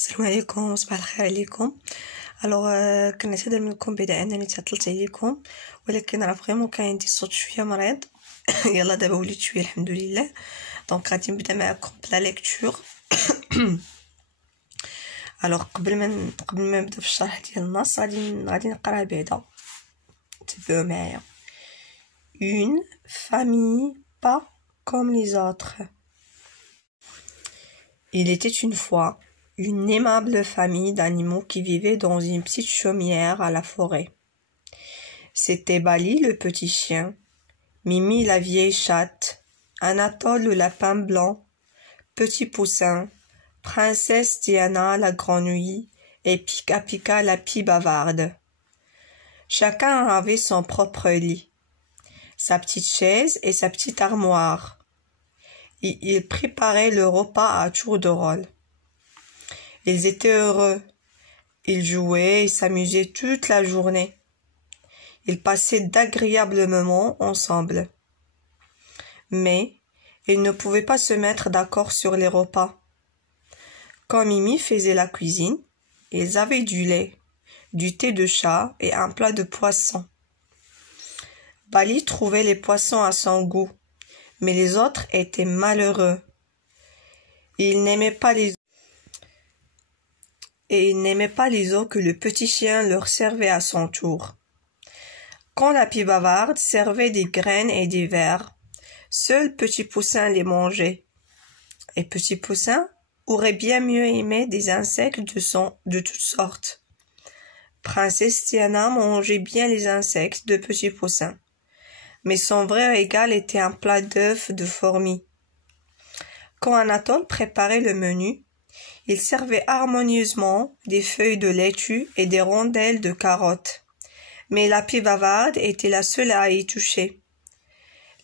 السلام عليكم وصباح الخير عليكم. كنعتذر منكم بعدا انني تعطلت عليكم، ولكن راه فريمون كان عندي الصوت شويه مريض. يلا دابا وليت شويه الحمد لله. دونك غادي نبدا معكم بلا ليكتور. قبل ما نبدا في الشرح ديال النص غادي نقرا بعدا، تبعوا معايا. Une famille pas comme les autres. Il était une fois une aimable famille d'animaux qui vivait dans une petite chaumière à la forêt. C'était Bali le petit chien, Mimi la vieille chatte, Anatole le lapin blanc, Petit Poussin, Princesse Diana la grenouille et Pika Pika la pie bavarde. Chacun avait son propre lit, sa petite chaise et sa petite armoire. Et ils préparaient le repas à tour de rôle. Ils étaient heureux. Ils jouaient et s'amusaient toute la journée. Ils passaient d'agréables moments ensemble. Mais ils ne pouvaient pas se mettre d'accord sur les repas. Quand Mimi faisait la cuisine, ils avaient du lait, du thé de chat et un plat de poisson. Bali trouvait les poissons à son goût, mais les autres étaient malheureux. Ils n'aimaient pas les os que le petit chien leur servait à son tour. Quand la pie bavarde servait des graines et des vers, seul Petit Poussin les mangeait. Et Petit Poussin aurait bien mieux aimé des insectes de toutes sortes. Princesse Diana mangeait bien les insectes de Petit Poussin, mais son vrai régal était un plat d'œufs de fourmis. Quand Anatole préparait le menu, il servait harmonieusement des feuilles de laitue et des rondelles de carottes. Mais la pie bavarde était la seule à y toucher.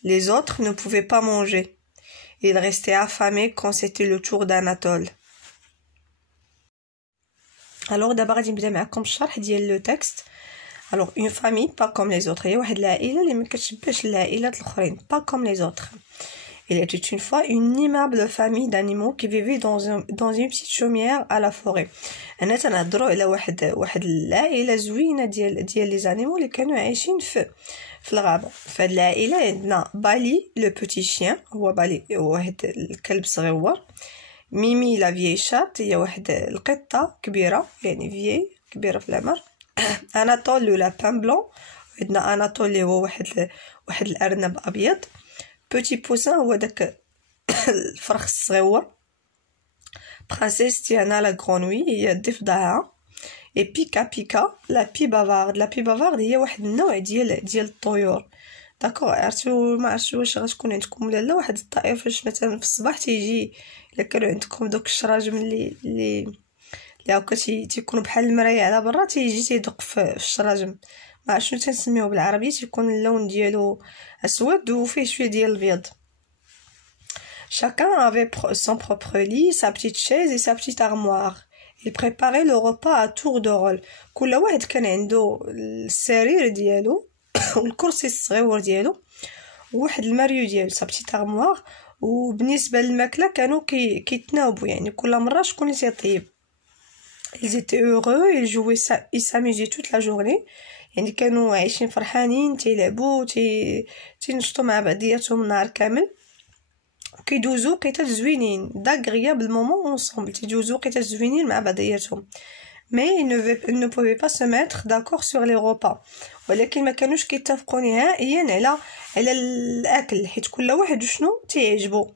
Les autres ne pouvaient pas manger. Ils restaient affamés quand c'était le tour d'Anatole. d'abord غادي نبدا معكم الشرح ديال لو تكست. une famille pas comme les autres. هي واحد العائله اللي ما كتشبهش العائلات الاخرين. Pas comme les autres. Il était une fois une aimable famille d'animaux qui vivait dans une petite chaumière à la forêt. أنا تنهضروا على واحد العائلة زوينة ديال لي زانيمو اللي كانوا عايشين في الغابة. فهاد العائلة عندنا بالي لو بوتي شيان، هو بالي واحد الكلب صغيور. ميمي لا فيي شات، هي واحد القطة كبيرة، يعني فيي كبيرة في العمر. أناتول لو لابان بلون، عندنا أناتول اللي هو واحد الأرنب أبيض. Petit Poussin هو داك الفرخ الصغيور. Princesse Diana la grenouille هي الضفدعة. et Pika Pika la pie bavarde. la pie bavarde هي واحد النوع ديال الطيور. داكور، ما عرفتش واش غتكون عندكم ولا لا. واحد الطائر فاش مثلا في الصباح تيجي، الا كانوا عندكم دوك الشراجم اللي هكا تيكونوا بحال المرايه على برا، تيجي تيدق في الشراجم. ما عرفتش شنو تنسميوه بالعربيه، تيكون اللون ديالو اسود وفيه شويه ديال البيض. Chacun avait son propre lit, sa petite chaise et sa petite armoire. Ils préparaient le repas à tour de rôle. كل واحد كان عنده السرير ديالو والكرسي الصغيور ديالو وواحد الماريو ديالو، sa petite armoire. وبالنسبه للماكله كانوا كيتناوبوا، يعني كل مره شكون اللي تيطيب. Ils étaient heureux, ils jouaient, ils s'amusaient toute la journée. يعني كانوا عايشين فرحانين، تيلعبوا تينشطوا مع بعضياتهم النهار كامل، كيدوزو وقيتات زوينين. d'agréables moments ensemble، تيدوزو وقيتات زوينين مع بعضياتهم. mais ils ne pouvaient pas se mettre d'accord sur les repas. ولكن ما كانوش كيتفقوا نهائيا على الاكل، حيت كل واحد شنو تيعجبو.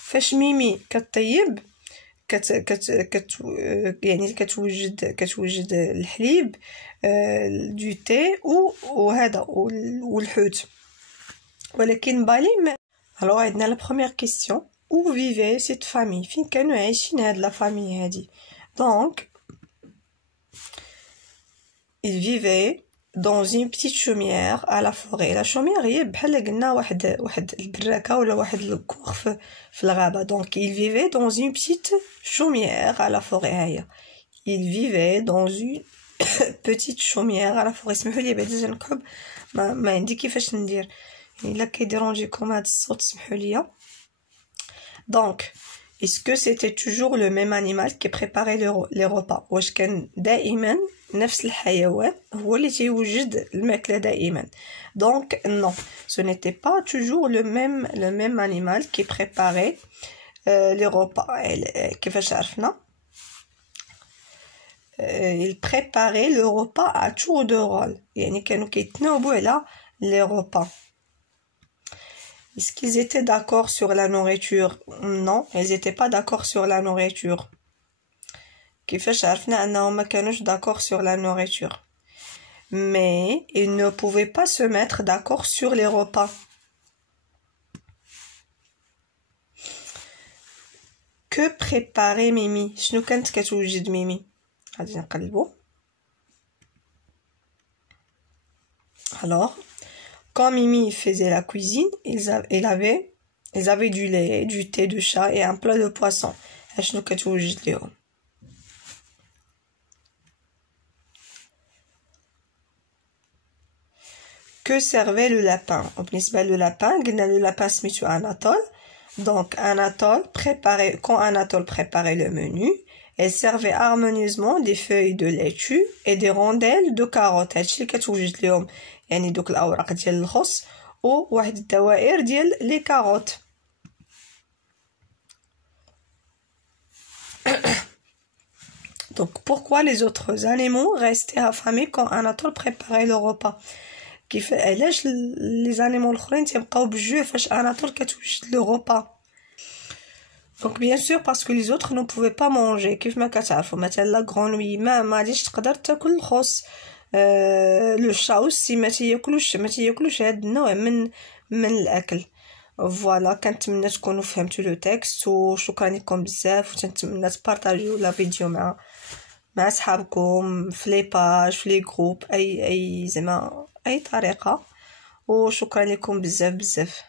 فاش ميمي كطيب يعني كتوجد الحليب، دو تي وهذا والحوت. ولكن بالي عندنا لا بروميير كيسيون. où vivait cette famille؟ فين كانوا عايشين هاد لا فامي هادي؟ دونك il vivait dans une petite chaumière à la forêt. la chaumière هي بحال قلنا واحد البراكه ولا واحد الكوخ في الغابه. donc il vivait dans une petite chaumière à la forêt. هيا il vivait dans une petite chaumière à la forêt. اسمحوا لي بعدا تنكب، ما عندي كيفاش ندير، الا كيديرونجيكم هذا الصوت اسمحوا لي. donc est-ce que c'était toujours le même animal qui préparait les repas واش كان دائما نفس الحيوان هو اللي تيوجد الماكله دائما donc non ce n'était pas toujours le même animal qui préparait les repas كيفاش عرفنا il préparait le repas à tour de rôle يعني كانوا كيتناوبوا على les repas. Est-ce qu'ils étaient d'accord sur la nourriture? Non, ils n'étaient pas d'accord sur la nourriture. كيفاش عرفنا أنهم ما كانوش d'accord sur la nourriture? Mais ils ne pouvaient pas se mettre d'accord sur les repas. Que préparait Mimi? شنو كانت كتوجد ميمي؟ غادي نقلبو. Alors, quand Mimi faisait la cuisine, ils avaient du lait, du thé de chat et un plat de poisson. شنو كتوجد ليهم؟ Que servait le lapin? بالنسبة للapin, قلنا le lapin سميتو Anatole. Donc Anatole préparait, quand Anatole préparait le menu, elle servait harmonieusement des feuilles de laitue et des rondelles de carottes. هادشي اللي كتوجد ليهم يعني دوك الأوراق ديال الخس وواحد الدوائر ديال لي كاروت. Donc pourquoi les autres animaux restaient affamés quand Anatole préparait le repas? علاش les animaux الاخرين تيبقاو بالجوع فاش Anatole كتوجد le repas? Donc bien sûr parce que les autres ne pouvaient pas manger كيف ما كتعرفوا مثلا لا غرونوي ما غاديش تقدر تاكل الخس لو شا aussi ما تياكلوش هاد النوع من الاكل. فوالا كنتمنى تكونوا فهمتوا لو تكست وشكرا لكم بزاف وتنتمنى تبارطاجيو لا فيديو مع صحابكم في لي باج في لي جروب اي زعما اي طريقه وشكرا لكم بزاف